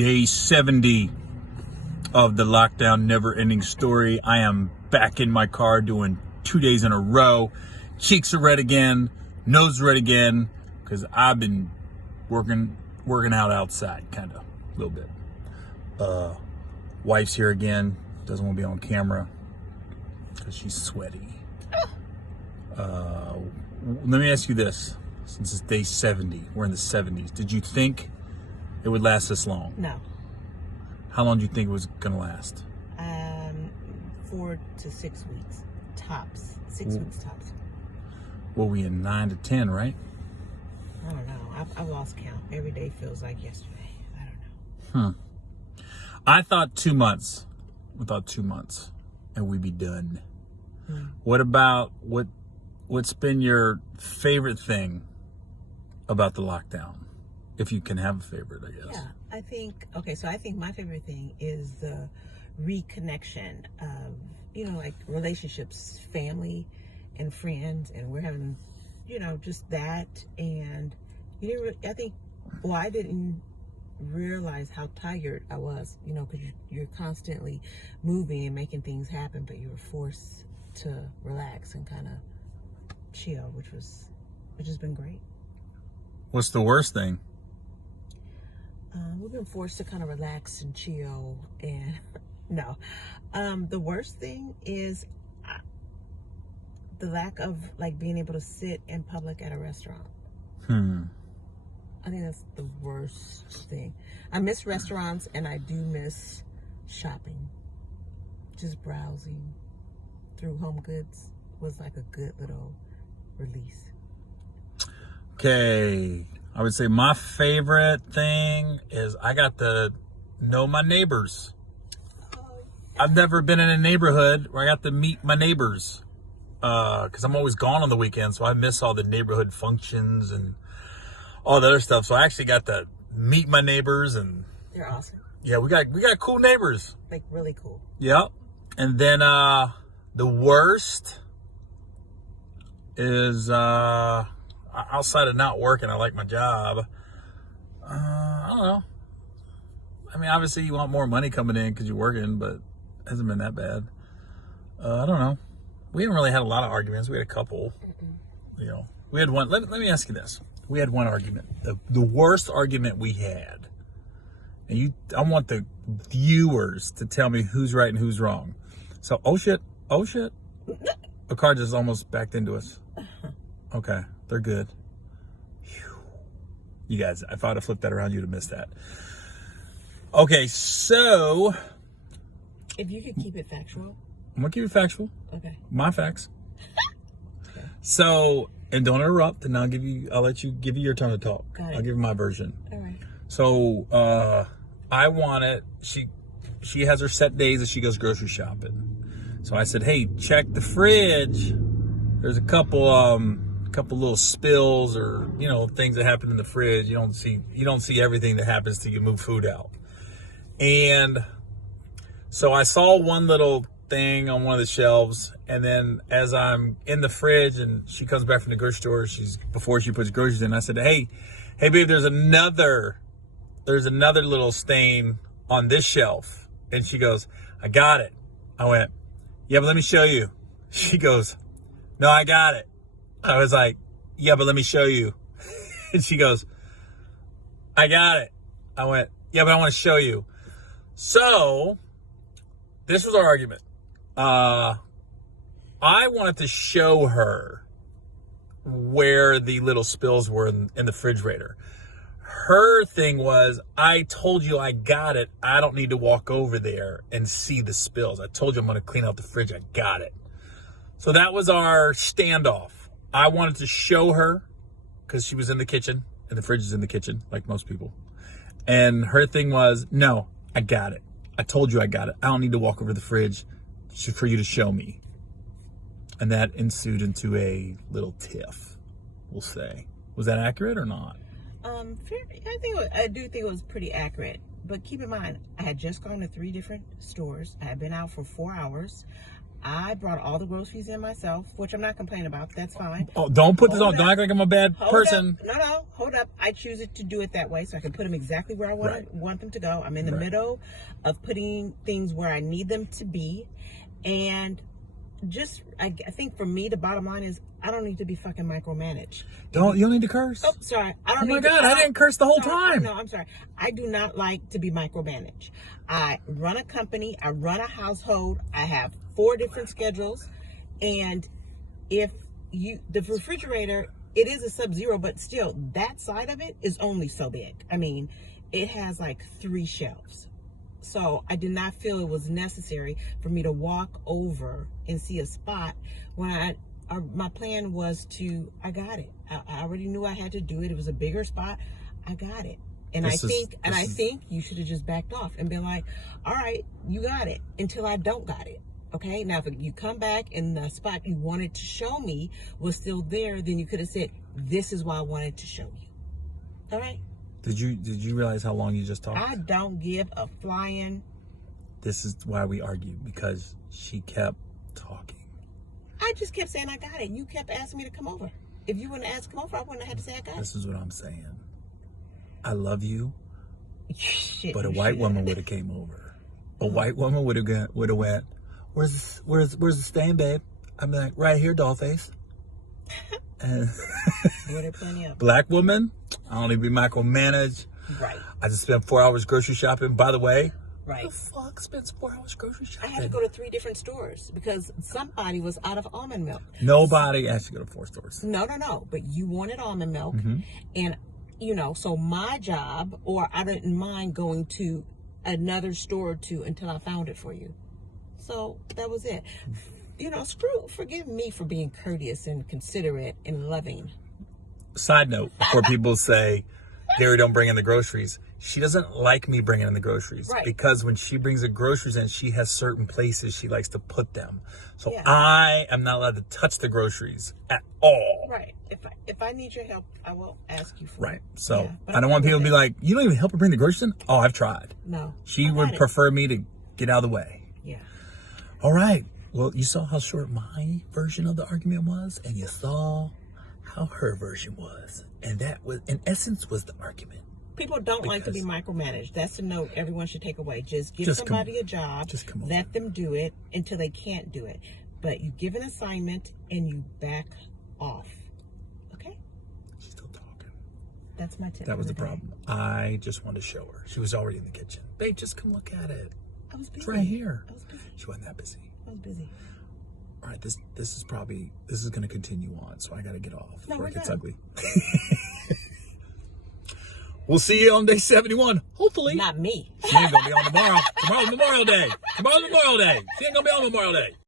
Day 70 of the lockdown never-ending story. I am back in my car doing 2 days in a row. Cheeks are red again, nose red again, because I've been working out outside, kind of, a little bit. Wife's here again, doesn't want to be on camera because she's sweaty. Let me ask you this, since it's day 70, we're in the 70s. Did you think it would last this long? No. How long do you think it was going to last? 4 to 6 weeks, tops. 6 weeks tops. Well, we in 9 to 10, right? I don't know. I've lost count. Every day feels like yesterday. I don't know. I thought 2 months. We thought 2 months, and we'd be done. What about what's been your favorite thing about the lockdown? If you can have a favorite, I guess. Yeah, I think my favorite thing is the reconnection of, like relationships, family and friends, and we're having, just that. And I didn't realize how tired I was, because you're constantly moving and making things happen, but you were forced to relax and kind of chill, which has been great. What's the worst thing? We've been forced to kind of relax and chill, and no. The worst thing is the lack of being able to sit in public at a restaurant. I think that's the worst thing. I miss restaurants, and I do miss shopping. Just browsing through Home Goods was like a good little release. Okay, I would say my favorite thing is I got to know my neighbors. I've never been in a neighborhood where I got to meet my neighbors, because I'm always gone on the weekend, so I miss all the neighborhood functions and all the other stuff. So I actually got to meet my neighbors, and They're awesome. yeah, we got cool neighbors. Like really cool. Yep. And then the worst is outside of not working, I like my job. I don't know. I mean, obviously you want more money coming in because you're working, but it hasn't been that bad. I don't know. We haven't really had a lot of arguments. We had a couple. We had one. Let me ask you this. We had one argument. The worst argument we had. And I want the viewers to tell me who's right and who's wrong. So, oh shit. A car just almost backed into us. Okay, they're good. Whew. You guys, if I'd have flipped that around, you'd have missed that. Okay, so If you could keep it factual. I'm gonna keep it factual. Okay. My facts. Okay. So, and don't interrupt, and I'll let you give you your turn to talk. Got it. I'll give you my version. All right. So, I wanted, she has her set days that she goes grocery shopping. So I said, hey, check the fridge. There's a couple little spills or, things that happen in the fridge. You don't see everything that happens till you move food out. And so I saw one little thing on one of the shelves, and then as I'm in the fridge and she comes back from the grocery store, before she puts groceries in, I said, hey babe, there's another little stain on this shelf. And she goes, I got it. I went, yeah, but let me show you. She goes, no, I got it. I was like, yeah, but let me show you. And she goes, I got it. I went, yeah, but I want to show you. So this was our argument. I wanted to show her where the little spills were in the refrigerator. Her thing was, I told you I got it. I don't need to walk over there and see the spills. I told you I'm going to clean out the fridge. I got it. So that was our standoff. I wanted to show her because she was in the kitchen and the fridge is in the kitchen, like most people. And her thing was, no, I got it. I told you I got it. I don't need to walk over to the fridge for you to show me. And that ensued into a little tiff, we'll say. Was that accurate or not? I do think it was pretty accurate. But keep in mind, I had just gone to 3 different stores. I had been out for 4 hours. I brought all the groceries in myself, which I'm not complaining about. That's fine. Oh, don't put this Hold on. Don't up. act like I'm a bad Hold person. Up. No, hold up. I choose it to do it that way so I can put them exactly where I want them to go. I'm in the middle of putting things where I need them to be. And just, I think for me, the bottom line is I don't need to be fucking micromanaged. You don't need to curse. Oh, sorry. I don't Oh my need God, I didn't curse the whole time. No, I'm sorry. I do not like to be micromanaged. I run a company. I run a household. I have 4 different schedules. And if the refrigerator, it is a Sub-Zero, but still, that side of it is only so big. I mean, it has like 3 shelves. So I did not feel it was necessary for me to walk over and see a spot when my plan was I got it. I already knew I had to do it. It was a bigger spot. I got it. And I think you should have just backed off and been like, all right, you got it until I don't got it. Okay. Now, if you come back and the spot you wanted to show me was still there, then you could have said, this is why I wanted to show you. All right. Did you realize how long you just talked? I don't give a flying. This is why we argued, because she kept talking. I just kept saying I got it. You kept asking me to come over. If you wouldn't ask to come over, I wouldn't have had to say I got it. This is what I'm saying. I love you, Shit, but a white woman would have came over. A white woman would have went, where's the stain, babe? I'm like, right here, dollface. And plenty of black woman, I don't need to be micromanaged. Right. I just spent 4 hours grocery shopping. By the way, right. Who the fuck spends 4 hours grocery shopping? I had to go to 3 different stores because somebody was out of almond milk. Nobody has to go to 4 stores. No. But you wanted almond milk. And, so my job, or I didn't mind going to another store or 2 until I found it for you. So that was it. Forgive me for being courteous and considerate and loving. Side note, before people say, Harry, don't bring in the groceries. She doesn't like me bringing in the groceries. Right. Because when she brings the groceries in, she has certain places she likes to put them. So Yeah. I am not allowed to touch the groceries at all. Right. If I need your help, I will ask you for Right. it. So Yeah, I don't want people to be like, you don't even help her bring the groceries in? Oh, I've tried. No. She would prefer me to get out of the way. Yeah. All right. Well, you saw how short my version of the argument was, and you saw how her version was. And that was, in essence, was the argument. People don't like to be micromanaged. That's a note everyone should take away. Just give somebody a job, let them do it until they can't do it. But you give an assignment and you back off. Okay? She's still talking. That's my tip. That was the problem. I just wanted to show her. She was already in the kitchen. Babe, just come look at it. I was busy. It's right here. I was busy. She wasn't that busy. I was busy. All right, this is going to continue on, so I got to get off before it gets ugly. We'll see you on day 71, hopefully. Not me. She ain't going to be on tomorrow. Tomorrow's Memorial Day. She ain't going to be on Memorial Day.